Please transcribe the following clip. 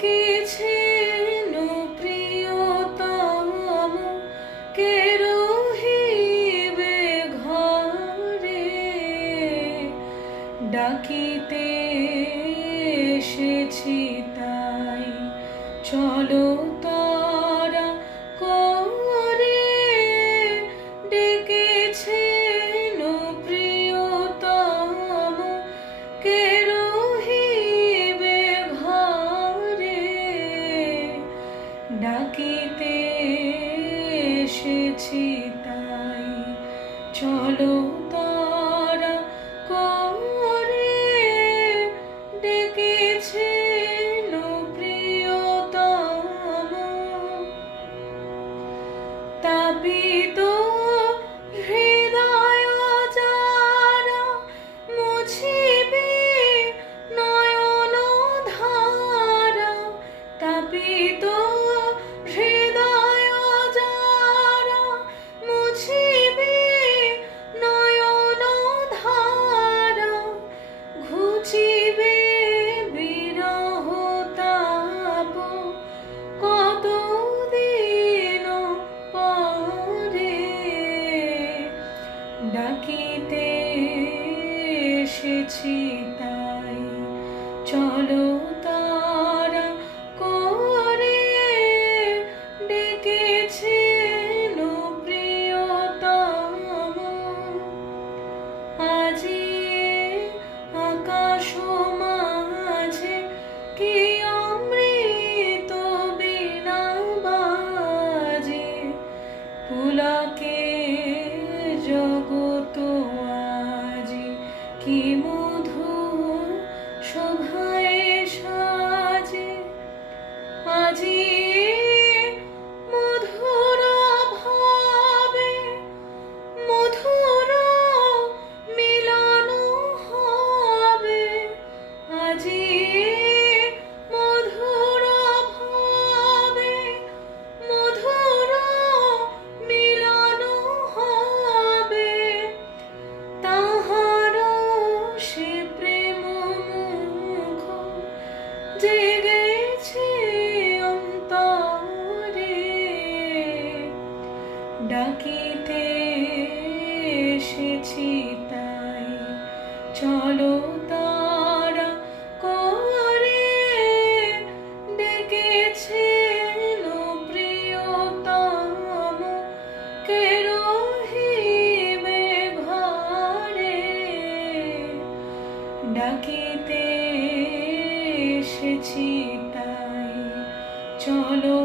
ডেকেছেন প্রিয়তম, কে রহিবে ঘরে? ডাকিতে এসেছি তাই, চলো তারা করে। ডেকেছেন প্রিয়তম, কে রহিবে ঘরে? ডাকিতে এসেছি তাই, চলো তারা করে। ডেকেছেন প্রিয়তম। তাপিত হৃদয় যারা মুছিবে নয়ন ধারা। তাপিত হৃদয় যারা মুছিবে নয়ন ধারা। ঘুচিবে বিরহ তাপ কতদিন পরে। ডাকিতে এসেছি তাই, চলো তারা করে। ডেকেছেন প্রিয়তম। আজি আকাশ মাঝে কি অমৃত বীণা বাজে। পুলকে জগত আজি কি মধুর শোভায় সাজে। আজি মধুর ভাবে মধুর মিলন হবে। আজি মধুর ভাবে মধুর মিলন হবে। তাহার সে প্রেম মুখ জেগেছে অন্তরে। ডাকিতে এসেছি তাই, চলো তারা করে। ডেকেছেন প্রিয়তম, কে রহিবে ঘরে? ডাকিতে এসেছি তাই, চলো